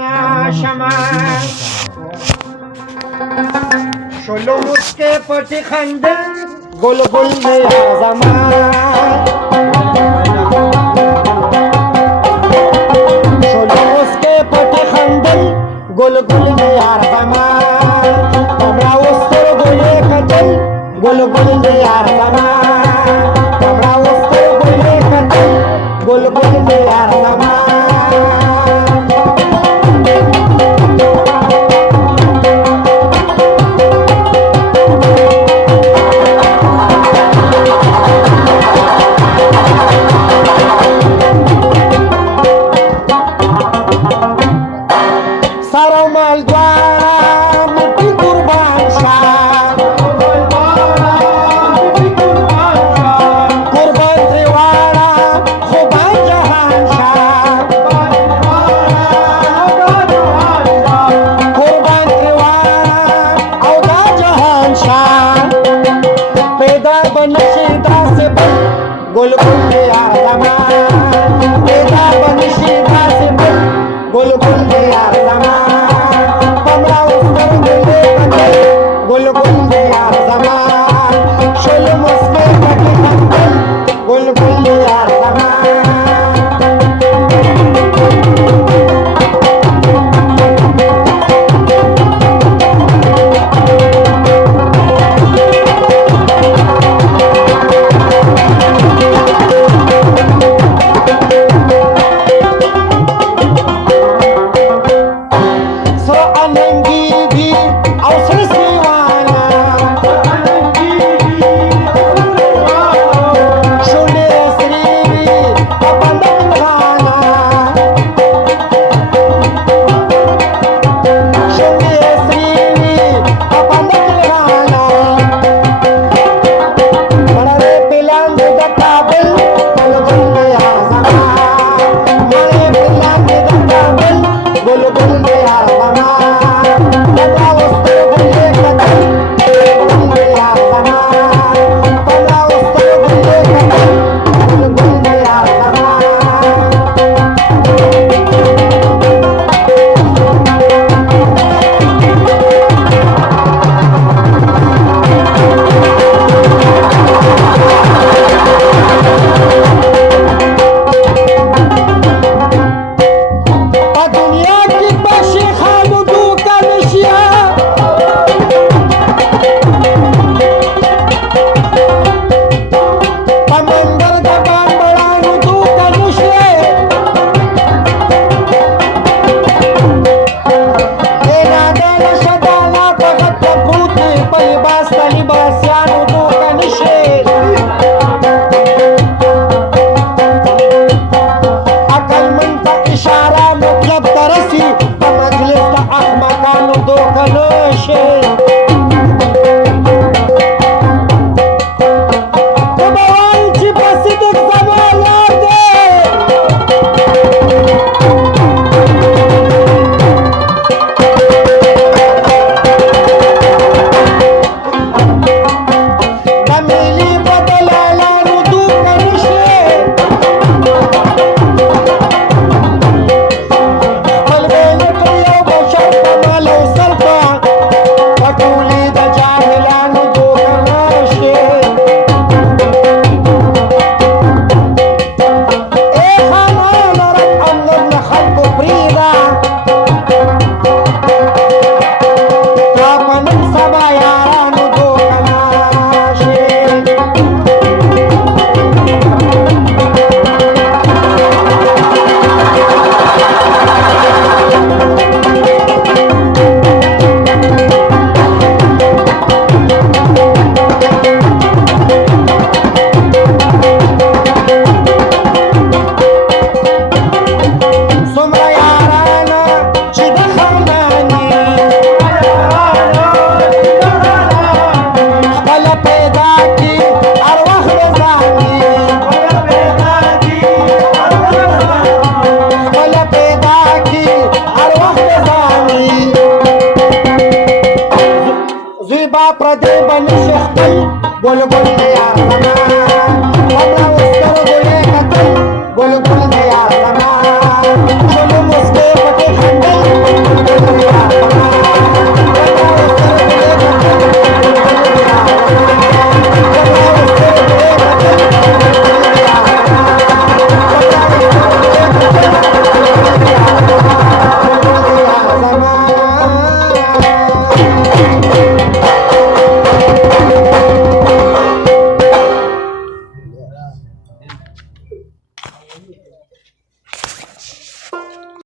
شمع شلو مسکه پټی خنده گل گل دی زمان شلو مسکه پټی خنده گل گل دی زمان کمرا وستر گلې کتل گل گل دی زمان کمرا وستر گلې کتل گل گل دی زمان گل گل دیا زمان پیدا بنشی ناسب گل گل دیا زمان کمرا وستر گلے کتل گل گل دیا زمان شل مسکے پٹی خندل گل گل دیا زمان प्रदीप बन शक्ल बोल बोल